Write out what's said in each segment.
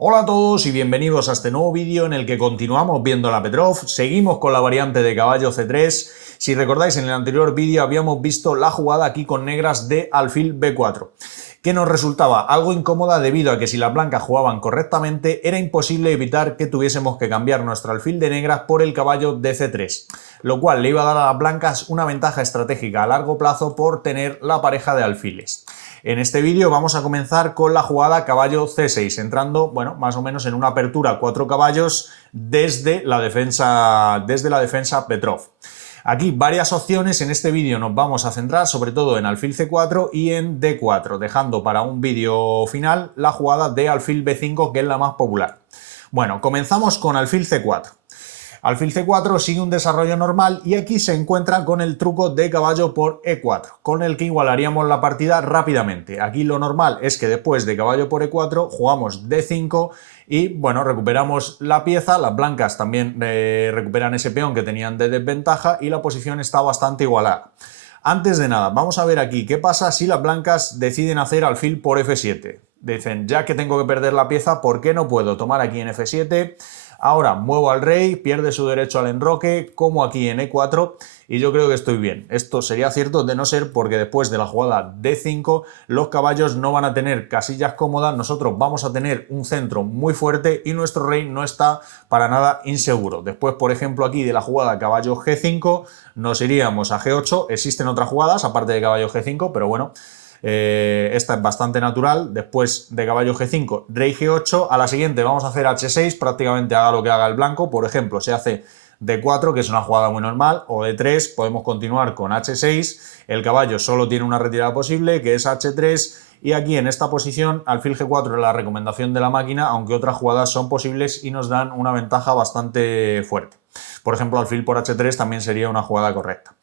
Hola a todos y bienvenidos a este nuevo vídeo en el que continuamos viendo la Petrov, seguimos con la variante de caballo C3. Si recordáis, en el anterior vídeo habíamos visto la jugada aquí con negras de alfil B4, que nos resultaba algo incómoda debido a que si las blancas jugaban correctamente era imposible evitar que tuviésemos que cambiar nuestro alfil de negras por el caballo de C3, lo cual le iba a dar a las blancas una ventaja estratégica a largo plazo por tener la pareja de alfiles. En este vídeo vamos a comenzar con la jugada caballo C6, entrando, bueno, más o menos en una apertura 4 caballos desde la defensa Petrov. Aquí varias opciones, en este vídeo nos vamos a centrar sobre todo en alfil C4 y en D4, dejando para un vídeo final la jugada de alfil B5, que es la más popular. Bueno, comenzamos con alfil C4. Alfil C4 sigue un desarrollo normal y aquí se encuentra con el truco de caballo por E4, con el que igualaríamos la partida rápidamente. Aquí lo normal es que después de caballo por E4 jugamos D5 y bueno, recuperamos la pieza, las blancas también recuperan ese peón que tenían de desventaja y la posición está bastante igualada. Antes de nada, vamos a ver aquí qué pasa si las blancas deciden hacer alfil por F7. Dicen, ya que tengo que perder la pieza, ¿por qué no puedo tomar aquí en F7? Ahora muevo al rey, pierde su derecho al enroque, como aquí en E4, y yo creo que estoy bien. Esto sería cierto de no ser porque después de la jugada D5 los caballos no van a tener casillas cómodas, nosotros vamos a tener un centro muy fuerte y nuestro rey no está para nada inseguro. Después, por ejemplo, aquí de la jugada caballo G5 nos iríamos a G8, existen otras jugadas aparte de caballo G5, pero bueno, esta es bastante natural. Después de caballo G5, rey G8, a la siguiente vamos a hacer H6, prácticamente haga lo que haga el blanco. Por ejemplo, se hace D4, que es una jugada muy normal, o D3, podemos continuar con H6, el caballo solo tiene una retirada posible, que es H3, y aquí en esta posición alfil G4 es la recomendación de la máquina, aunque otras jugadas son posibles y nos dan una ventaja bastante fuerte. Por ejemplo, alfil por H3 también sería una jugada correcta.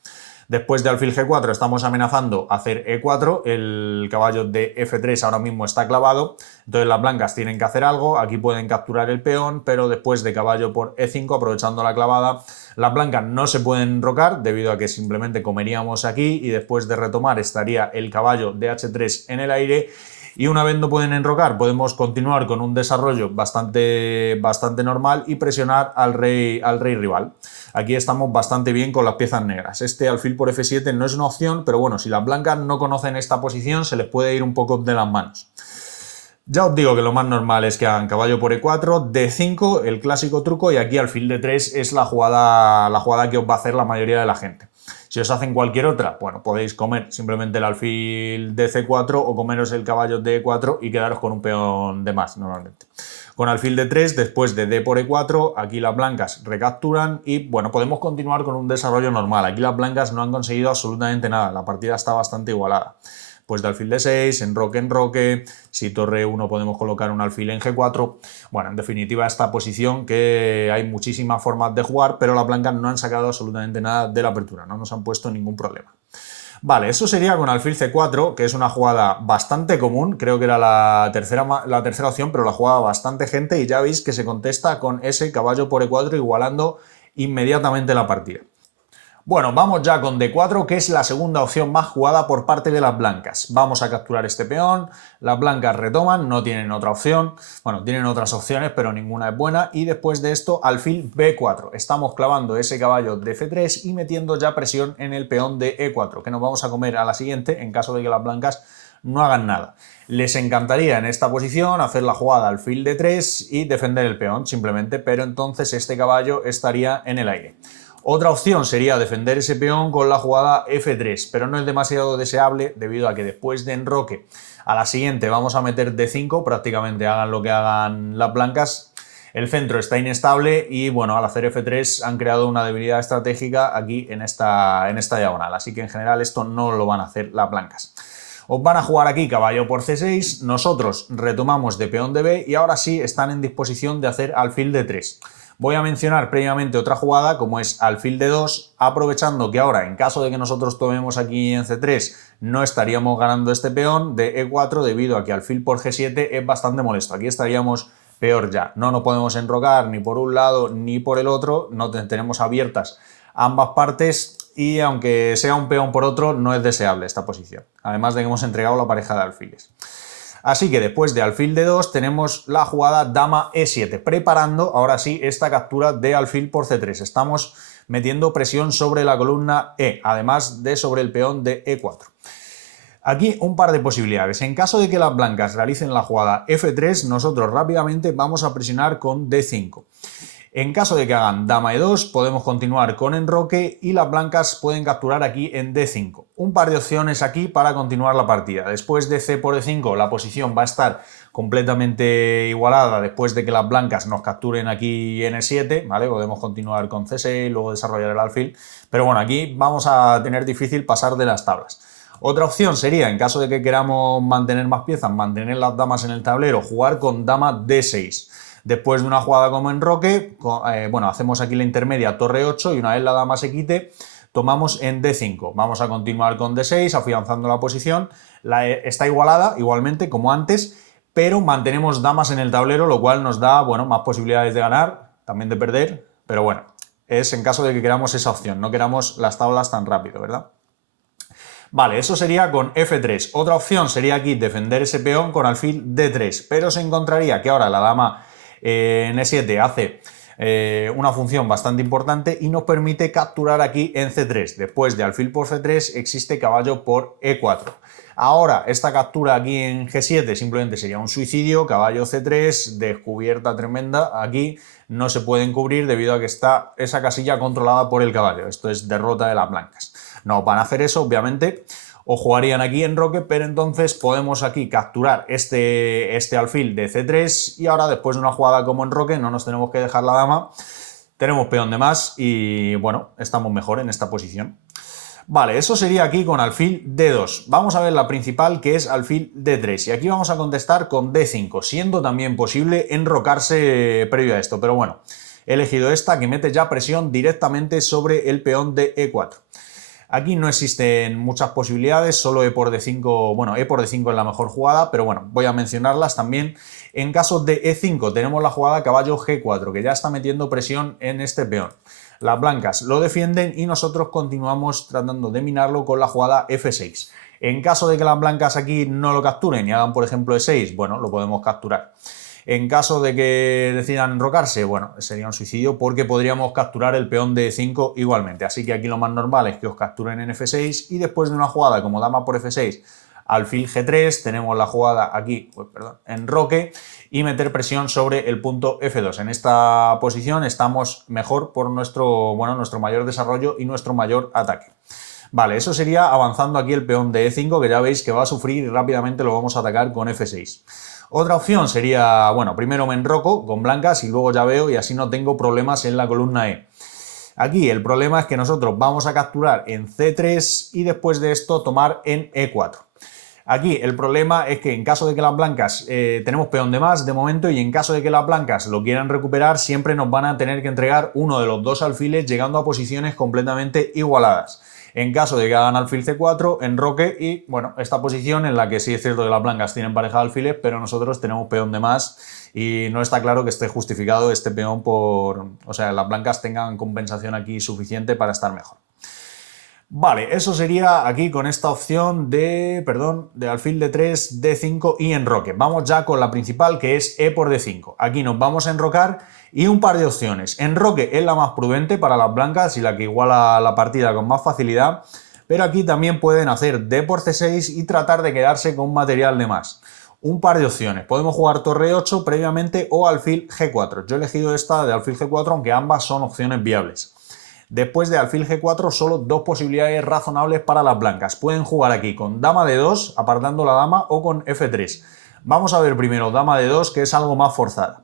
Después de alfil G4 estamos amenazando hacer E4, el caballo de F3 ahora mismo está clavado, entonces las blancas tienen que hacer algo, aquí pueden capturar el peón, pero después de caballo por E5, aprovechando la clavada, las blancas no se pueden enrocar debido a que simplemente comeríamos aquí y después de retomar estaría el caballo de H3 en el aire. Y una vez no pueden enrocar, podemos continuar con un desarrollo bastante normal y presionar al rey rival. Aquí estamos bastante bien con las piezas negras. Este alfil por F7 no es una opción, pero bueno, si las blancas no conocen esta posición, se les puede ir un poco de las manos. Ya os digo que lo más normal es que hagan caballo por E4, D5, el clásico truco, y aquí alfil D3 es la jugada que os va a hacer la mayoría de la gente. Si os hacen cualquier otra, bueno, podéis comer simplemente el alfil de C4 o comeros el caballo de E4 y quedaros con un peón de más normalmente. Con alfil de 3, después de D por E4, aquí las blancas recapturan y bueno, podemos continuar con un desarrollo normal. Aquí las blancas no han conseguido absolutamente nada, la partida está bastante igualada. Pues de alfil de 6, enroque, si torre 1 podemos colocar un alfil en G4. Bueno, en definitiva esta posición que hay muchísimas formas de jugar, pero las blancas no han sacado absolutamente nada de la apertura, no nos han puesto ningún problema. Vale, eso sería con alfil C4, que es una jugada bastante común, creo que era la tercera opción, pero la jugaba bastante gente y ya veis que se contesta con ese caballo por E4 igualando inmediatamente la partida. Bueno, vamos ya con D4, que es la segunda opción más jugada por parte de las blancas. Vamos a capturar este peón, las blancas retoman, no tienen otra opción, bueno, tienen otras opciones, pero ninguna es buena, y después de esto, alfil B4. Estamos clavando ese caballo de F3 y metiendo ya presión en el peón de E4, que nos vamos a comer a la siguiente en caso de que las blancas no hagan nada. Les encantaría en esta posición hacer la jugada alfil de 3 y defender el peón simplemente, pero entonces este caballo estaría en el aire. Otra opción sería defender ese peón con la jugada F3, pero no es demasiado deseable debido a que después de enroque a la siguiente vamos a meter D5, prácticamente hagan lo que hagan las blancas. El centro está inestable y bueno, al hacer F3 han creado una debilidad estratégica aquí en esta diagonal, así que en general esto no lo van a hacer las blancas. Os van a jugar aquí caballo por C6, nosotros retomamos de peón de B y ahora sí están en disposición de hacer alfil de 3. Voy a mencionar previamente otra jugada como es alfil de 2, aprovechando que ahora en caso de que nosotros tomemos aquí en C3 no estaríamos ganando este peón de E4 debido a que alfil por G7 es bastante molesto. Aquí estaríamos peor ya, no nos podemos enrocar ni por un lado ni por el otro, no tenemos abiertas ambas partes y aunque sea un peón por otro no es deseable esta posición, además de que hemos entregado la pareja de alfiles. Así que después de alfil D2 tenemos la jugada dama E7, preparando ahora sí esta captura de alfil por C3. Estamos metiendo presión sobre la columna E, además de sobre el peón de E4. Aquí un par de posibilidades. En caso de que las blancas realicen la jugada F3, nosotros rápidamente vamos a presionar con D5. En caso de que hagan dama E2, podemos continuar con enroque y las blancas pueden capturar aquí en D5. Un par de opciones aquí para continuar la partida. Después de C por E5, la posición va a estar completamente igualada después de que las blancas nos capturen aquí en E7, ¿vale? Podemos continuar con C6, luego desarrollar el alfil, pero bueno, aquí vamos a tener difícil pasar de las tablas. Otra opción sería, en caso de que queramos mantener más piezas, mantener las damas en el tablero, jugar con dama D6. Después de una jugada como enroque, bueno, hacemos aquí la intermedia torre 8 y una vez la dama se quite, tomamos en D5. Vamos a continuar con D6, afianzando la posición. Está igualada, igualmente, como antes, pero mantenemos damas en el tablero, lo cual nos da, bueno, más posibilidades de ganar, también de perder, pero bueno, es en caso de que queramos esa opción, no queramos las tablas tan rápido, ¿verdad? Vale, eso sería con F3. Otra opción sería aquí defender ese peón con alfil D3, pero se encontraría que ahora la dama en E7 hace una función bastante importante y nos permite capturar aquí en C3. Después de alfil por C3 existe caballo por E4. Ahora, esta captura aquí en G7 simplemente sería un suicidio, caballo C3, descubierta tremenda. Aquí no se pueden cubrir debido a que está esa casilla controlada por el caballo. Esto es derrota de las blancas. No van a hacer eso, obviamente, o jugarían aquí en enroque, pero entonces podemos aquí capturar este alfil de C3 y ahora después de una jugada como enroque no nos tenemos que dejar la dama, tenemos peón de más y bueno, estamos mejor en esta posición. Vale, eso sería aquí con alfil D2. Vamos a ver la principal, que es alfil D3 y aquí vamos a contestar con D5, siendo también posible enrocarse previo a esto, pero bueno, he elegido esta que mete ya presión directamente sobre el peón de E4. Aquí no existen muchas posibilidades, solo E por D5, bueno, E por D5 es la mejor jugada, pero bueno, voy a mencionarlas también. En caso de E5 tenemos la jugada caballo G4, que ya está metiendo presión en este peón. Las blancas lo defienden y nosotros continuamos tratando de minarlo con la jugada F6. En caso de que las blancas aquí no lo capturen y hagan, por ejemplo, E6, bueno, lo podemos capturar. En caso de que decidan enrocarse, bueno, sería un suicidio porque podríamos capturar el peón de E5 igualmente. Así que aquí lo más normal es que os capturen en F6 y después de una jugada como dama por F6, alfil G3, tenemos la jugada aquí, enroque y meter presión sobre el punto F2. En esta posición estamos mejor por nuestro mayor desarrollo y nuestro mayor ataque. Vale, eso sería avanzando aquí el peón de E5, que ya veis que va a sufrir y rápidamente lo vamos a atacar con F6. Otra opción sería, bueno, primero me enroco con blancas y luego ya veo y así no tengo problemas en la columna E. Aquí el problema es que nosotros vamos a capturar en C3 y después de esto tomar en E4. Aquí el problema es que en caso de que las blancas tenemos peón de más de momento y en caso de que las blancas lo quieran recuperar siempre nos van a tener que entregar uno de los dos alfiles llegando a posiciones completamente igualadas. En caso de que hagan alfil C4, enroque y, bueno, esta posición en la que sí es cierto que las blancas tienen pareja de alfiles, pero nosotros tenemos peón de más y no está claro que esté justificado este peón o sea, las blancas tengan compensación aquí suficiente para estar mejor. Vale, eso sería aquí con esta opción de alfil D3, D5 y enroque. Vamos ya con la principal, que es E por D5. Aquí nos vamos a enrocar y un par de opciones. Enroque es la más prudente para las blancas y la que iguala la partida con más facilidad, pero aquí también pueden hacer D por C6 y tratar de quedarse con material de más. Un par de opciones. Podemos jugar torre 8 previamente o alfil G4. Yo he elegido esta de alfil G4, aunque ambas son opciones viables. Después de alfil G4, solo dos posibilidades razonables para las blancas. Pueden jugar aquí con dama D2, apartando la dama, o con F3. Vamos a ver primero dama D2, que es algo más forzada.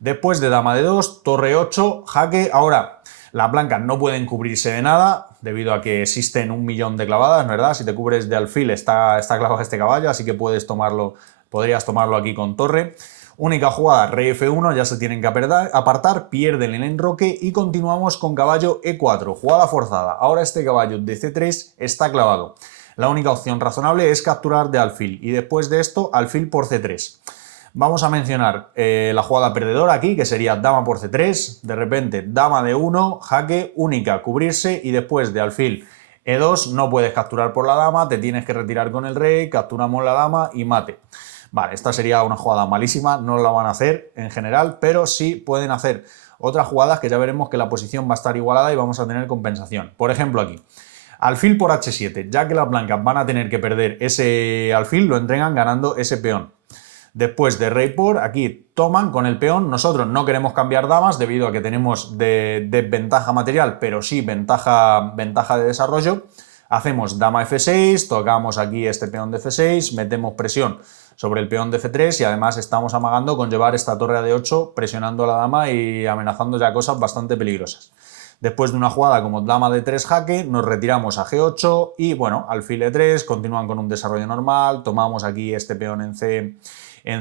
Después de dama D2, torre 8, jaque. Ahora, las blancas no pueden cubrirse de nada, debido a que existen 1.000.000 de clavadas, ¿verdad? Si te cubres de alfil está clavado este caballo, así que podrías tomarlo aquí con torre. Única jugada, rey F1, ya se tienen que apartar, pierden el enroque y continuamos con caballo E4, jugada forzada. Ahora este caballo de C3 está clavado. La única opción razonable es capturar de alfil y después de esto alfil por C3. Vamos a mencionar la jugada perdedora aquí, que sería dama por C3, de repente dama D1, jaque, única, cubrirse y después de alfil E2 no puedes capturar por la dama, te tienes que retirar con el rey, capturamos la dama y mate. Vale, esta sería una jugada malísima, no la van a hacer en general, pero sí pueden hacer otras jugadas que ya veremos que la posición va a estar igualada y vamos a tener compensación. Por ejemplo aquí, alfil por h7, ya que las blancas van a tener que perder ese alfil, lo entregan ganando ese peón. Después de rey por, aquí toman con el peón, nosotros no queremos cambiar damas debido a que tenemos desventaja material, pero sí ventaja de desarrollo. Hacemos dama f6, tocamos aquí este peón de f6, metemos presión sobre el peón de f3 y además estamos amagando con llevar esta torre a d8, presionando a la dama y amenazando ya cosas bastante peligrosas. Después de una jugada como dama de 3 jaque, nos retiramos a g8 y bueno, alfil e3, continúan con un desarrollo normal, tomamos aquí este peón en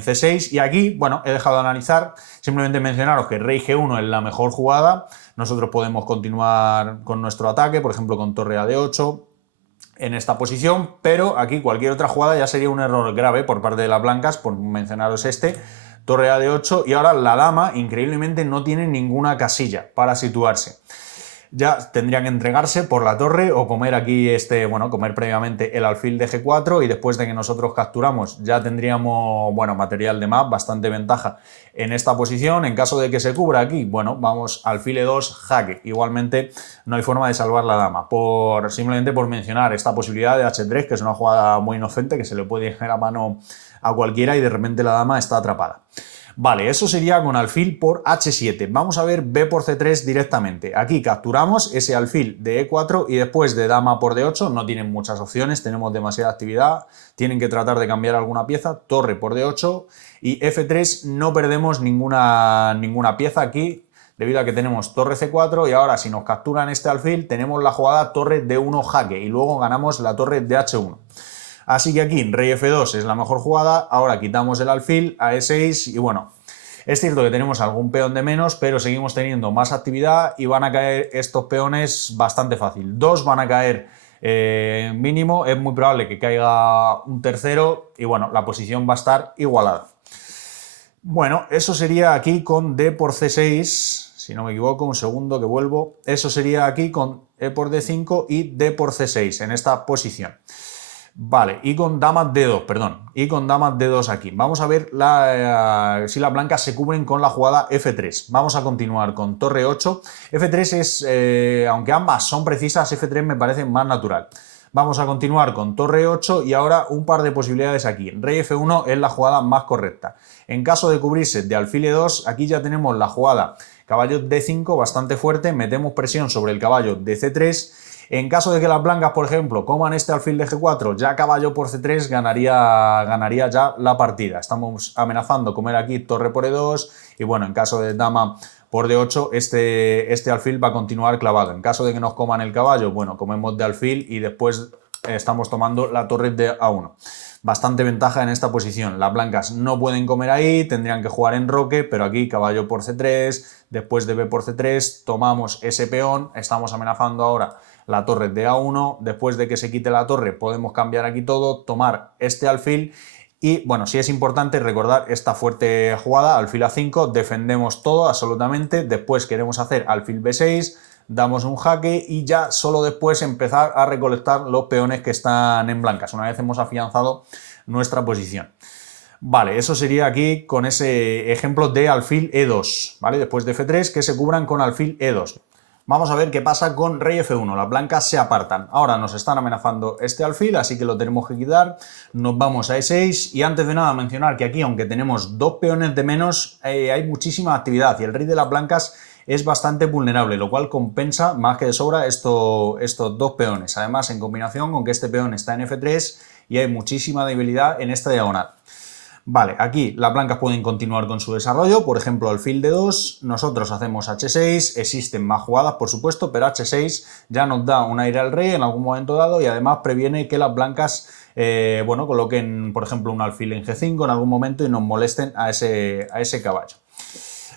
C6 y aquí, bueno, he dejado de analizar, simplemente mencionaros que rey G1 es la mejor jugada, nosotros podemos continuar con nuestro ataque, por ejemplo con torre a D8 en esta posición, pero aquí cualquier otra jugada ya sería un error grave por parte de las blancas, por mencionaros torre a D8 y ahora la dama increíblemente no tiene ninguna casilla para situarse. Ya tendrían que entregarse por la torre o comer aquí comer previamente el alfil de G4 y después de que nosotros capturamos ya tendríamos, material de map, bastante ventaja en esta posición. En caso de que se cubra aquí, vamos alfil E2, jaque. Igualmente no hay forma de salvar la dama, simplemente por mencionar esta posibilidad de H3, que es una jugada muy inocente que se le puede dejar a mano a cualquiera y de repente la dama está atrapada. Vale, eso sería con alfil por h7. Vamos a ver b por c3 directamente. Aquí capturamos ese alfil de e4 y después de dama por d8 no tienen muchas opciones, tenemos demasiada actividad, tienen que tratar de cambiar alguna pieza, torre por d8 y f3 no perdemos ninguna pieza aquí debido a que tenemos torre c4 y ahora si nos capturan este alfil tenemos la jugada torre d1 jaque y luego ganamos la torre de h1. Así que aquí rey f2 es la mejor jugada, ahora quitamos el alfil a e6 y bueno, es cierto que tenemos algún peón de menos, pero seguimos teniendo más actividad y van a caer estos peones bastante fácil. Dos van a caer mínimo, es muy probable que caiga un tercero y bueno, la posición va a estar igualada. Bueno, eso sería aquí con d por c6, si no me equivoco, un segundo que vuelvo. Eso sería aquí con e por d5 y d por c6 en esta posición. Vale, y con damas d2, y con damas d2 aquí. Vamos a ver si las blancas se cubren con la jugada f3. Vamos a continuar con torre 8. f3 es, aunque ambas son precisas, f3 me parece más natural. Vamos a continuar con torre 8 y ahora un par de posibilidades aquí. Rey f1 es la jugada más correcta. En caso de cubrirse de alfil e2, aquí ya tenemos la jugada caballo d5 bastante fuerte, metemos presión sobre el caballo de c3. En caso de que las blancas, por ejemplo, coman este alfil de G4, ya caballo por C3 ganaría ya la partida. Estamos amenazando comer aquí torre por E2 y bueno, en caso de dama por D8, este alfil va a continuar clavado. En caso de que nos coman el caballo, bueno, comemos de alfil y después estamos tomando la torre de A1. Bastante ventaja en esta posición. Las blancas no pueden comer ahí, tendrían que jugar en roque, pero aquí caballo por C3, después de B por C3, tomamos ese peón, estamos amenazando ahora la torre de A1, después de que se quite la torre podemos cambiar aquí todo, tomar este alfil y bueno, sí es importante recordar esta fuerte jugada, alfil A5, defendemos todo absolutamente, después queremos hacer alfil B6, damos un jaque y ya solo después empezar a recolectar los peones que están en blancas, una vez hemos afianzado nuestra posición. Vale, eso sería aquí con ese ejemplo de alfil E2, ¿vale? Después de F3 que se cubran con alfil E2. Vamos a ver qué pasa con rey F1, las blancas se apartan. Ahora nos están amenazando este alfil, así que lo tenemos que quitar. Nos vamos a E6 y antes de nada mencionar que aquí, aunque tenemos dos peones de menos, hay muchísima actividad y el rey de las blancas es bastante vulnerable, lo cual compensa más que de sobra estos dos peones. Además, en combinación con que este peón está en F3 y hay muchísima debilidad en esta diagonal. Vale, aquí las blancas pueden continuar con su desarrollo, por ejemplo alfil de 2, nosotros hacemos h6, existen más jugadas por supuesto, pero h6 ya nos da un aire al rey en algún momento dado y además previene que las blancas coloquen por ejemplo un alfil en g5 en algún momento y nos molesten a ese caballo.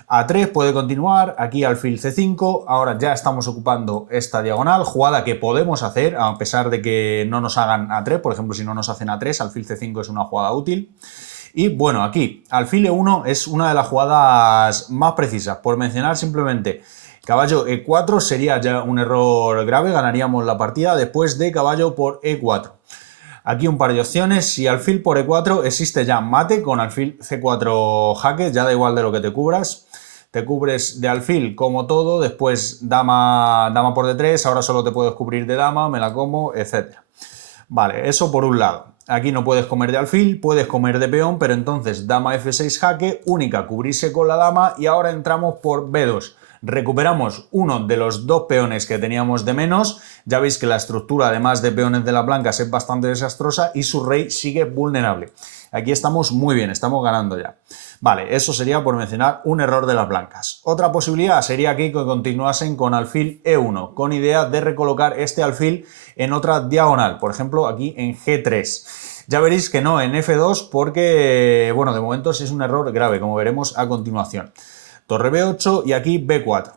A3 puede continuar, aquí alfil c5, ahora ya estamos ocupando esta diagonal, jugada que podemos hacer a pesar de que no nos hagan A3, por ejemplo si no nos hacen A3, alfil c5 es una jugada útil. Y bueno, aquí alfil E1 es una de las jugadas más precisas, por mencionar simplemente caballo E4 sería ya un error grave, ganaríamos la partida después de caballo por E4. Aquí un par de opciones. Si alfil por E4 existe ya mate con alfil C4 jaque, ya da igual de lo que te cubras. Te cubres de alfil como todo, después dama por D3, ahora solo te puedes cubrir de dama, me la como, etc. Vale, eso por un lado. Aquí no puedes comer de alfil, puedes comer de peón, pero entonces dama F6 jaque, única cubrirse con la dama y ahora entramos por B2. Recuperamos uno de los dos peones que teníamos de menos. Ya veis que la estructura, además de peones de las blancas, es bastante desastrosa y su rey sigue vulnerable. Aquí estamos muy bien, estamos ganando ya. Vale, eso sería por mencionar un error de las blancas. Otra posibilidad sería aquí que continuasen con alfil E1, con idea de recolocar este alfil en otra diagonal, por ejemplo aquí en G3. Ya veréis que no en F2 porque, bueno, de momento sí es un error grave, como veremos a continuación. Torre B8 y aquí B4,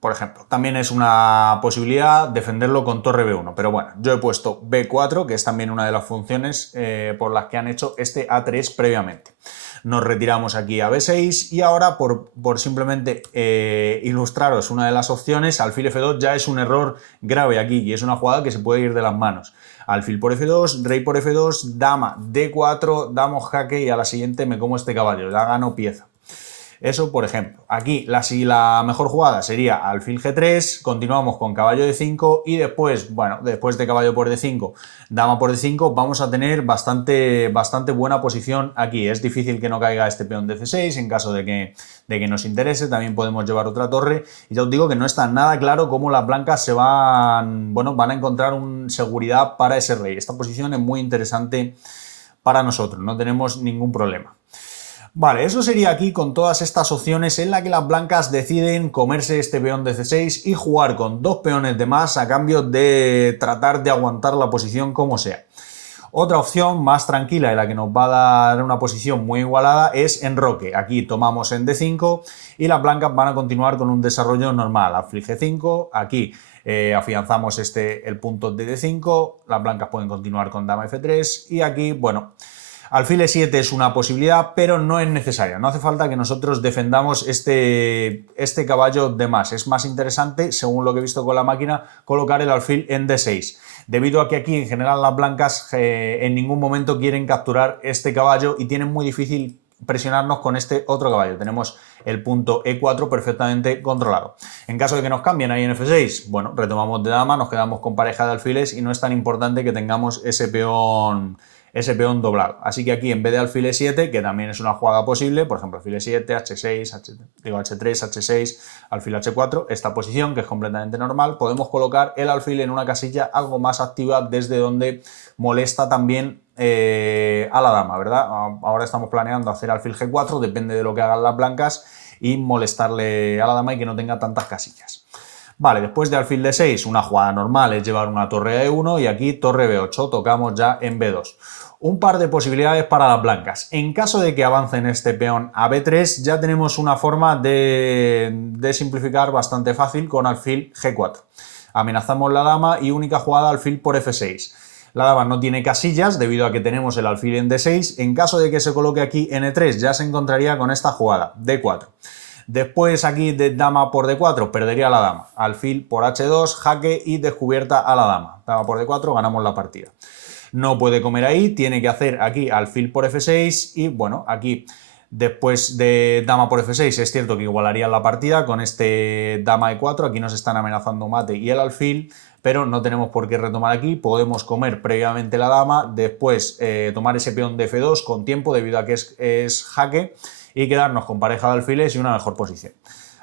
por ejemplo. También es una posibilidad defenderlo con torre B1, pero bueno, yo he puesto B4, que es también una de las funciones por las que han hecho este A3 previamente. Nos retiramos aquí a B6 y ahora por simplemente ilustraros una de las opciones, alfil F2 ya es un error grave aquí y es una jugada que se puede ir de las manos. Alfil por F2, rey por F2, dama D4, damos jaque y a la siguiente me como este caballo, ya gano pieza. Eso, por ejemplo. Aquí la mejor jugada sería alfil G3, continuamos con caballo D5 y después, bueno, después de caballo por D5, dama por D5, vamos a tener bastante buena posición aquí. Es difícil que no caiga este peón de C6 en caso de que nos interese. También podemos llevar otra torre. Y ya os digo que no está nada claro cómo las blancas van a encontrar seguridad para ese rey. Esta posición es muy interesante para nosotros, no tenemos ningún problema. Vale, eso sería aquí con todas estas opciones en la que las blancas deciden comerse este peón de C6 y jugar con dos peones de más a cambio de tratar de aguantar la posición como sea. Otra opción más tranquila y la que nos va a dar una posición muy igualada es enroque. Aquí tomamos en D5 y las blancas van a continuar con un desarrollo normal. Alfil G5, aquí afianzamos el punto de D5, las blancas pueden continuar con dama F3 y aquí, bueno, alfil E7 es una posibilidad, pero no es necesaria. No hace falta que nosotros defendamos este caballo de más. Es más interesante, según lo que he visto con la máquina, colocar el alfil en D6. Debido a que aquí, en general, las blancas en ningún momento quieren capturar este caballo y tienen muy difícil presionarnos con este otro caballo. Tenemos el punto E4 perfectamente controlado. En caso de que nos cambien ahí en F6, bueno, retomamos de dama, nos quedamos con pareja de alfiles y no es tan importante que tengamos ese peón doblado. Así que aquí en vez de alfil E7, que también es una jugada posible, por ejemplo, alfil E7, H6, H3, H6, alfil H4, esta posición que es completamente normal, podemos colocar el alfil en una casilla algo más activa desde donde molesta también a la dama, ¿verdad? Ahora estamos planeando hacer alfil G4, depende de lo que hagan las blancas, y molestarle a la dama y que no tenga tantas casillas. Vale, después de alfil D6, una jugada normal es llevar una torre a E1 y aquí torre B8, tocamos ya en B2. Un par de posibilidades para las blancas. En caso de que avancen este peón a B3, ya tenemos una forma de simplificar bastante fácil con alfil G4. Amenazamos la dama y única jugada alfil por F6. La dama no tiene casillas debido a que tenemos el alfil en D6. En caso de que se coloque aquí en E3, ya se encontraría con esta jugada, D4. Después aquí de dama por D4 perdería la dama. Alfil por H2, jaque y descubierta a la dama. Dama por D4, ganamos la partida. No puede comer ahí, tiene que hacer aquí alfil por F6 y bueno, aquí después de dama por F6 es cierto que igualarían la partida con este dama E4, aquí nos están amenazando mate y el alfil, pero no tenemos por qué retomar aquí, podemos comer previamente la dama, después tomar ese peón de F2 con tiempo debido a que es jaque y quedarnos con pareja de alfiles y una mejor posición.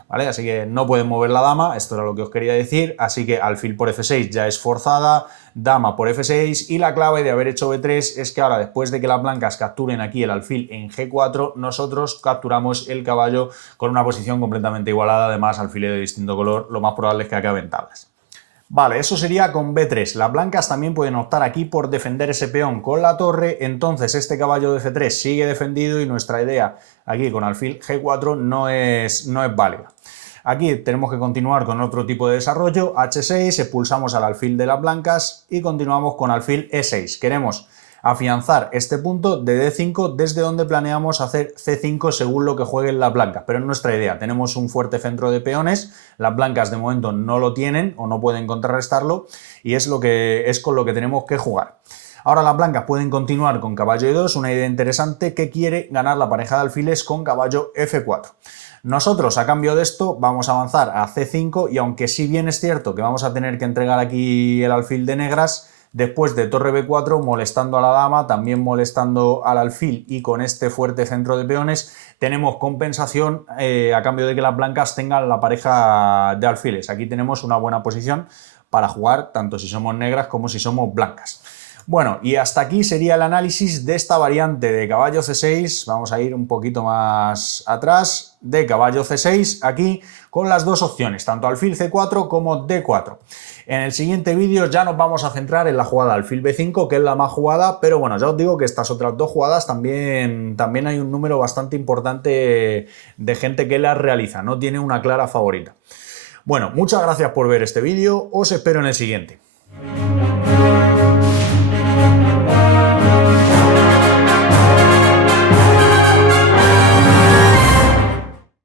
¿Vale? Así que no pueden mover la dama, esto era lo que os quería decir, así que alfil por F6 ya es forzada, dama por F6 y la clave de haber hecho B3 es que ahora después de que las blancas capturen aquí el alfil en G4, nosotros capturamos el caballo con una posición completamente igualada, además alfiles de distinto color, lo más probable es que acaben tablas. Vale, eso sería con B3. Las blancas también pueden optar aquí por defender ese peón con la torre, entonces este caballo de F3 sigue defendido y nuestra idea aquí con alfil G4 no es válida. Aquí tenemos que continuar con otro tipo de desarrollo, H6, expulsamos al alfil de las blancas y continuamos con alfil E6. Queremos afianzar este punto de D5 desde donde planeamos hacer C5 según lo que jueguen las blancas, pero es nuestra idea. Tenemos un fuerte centro de peones, las blancas de momento no lo tienen o no pueden contrarrestarlo y es con lo que tenemos que jugar. Ahora las blancas pueden continuar con caballo E2, una idea interesante que quiere ganar la pareja de alfiles con caballo F4. Nosotros, a cambio de esto, vamos a avanzar a C5 y aunque sí bien es cierto que vamos a tener que entregar aquí el alfil de negras, después de torre B4, molestando a la dama, también molestando al alfil y con este fuerte centro de peones, tenemos compensación a cambio de que las blancas tengan la pareja de alfiles. Aquí tenemos una buena posición para jugar tanto si somos negras como si somos blancas. Bueno, y hasta aquí sería el análisis de esta variante de caballo C6. Vamos a ir un poquito más atrás, de caballo C6, aquí con las dos opciones, tanto alfil C4 como D4. En el siguiente vídeo ya nos vamos a centrar en la jugada alfil B5, que es la más jugada, pero bueno, ya os digo que estas otras dos jugadas también hay un número bastante importante de gente que las realiza, no tiene una clara favorita. Bueno, muchas gracias por ver este vídeo, os espero en el siguiente.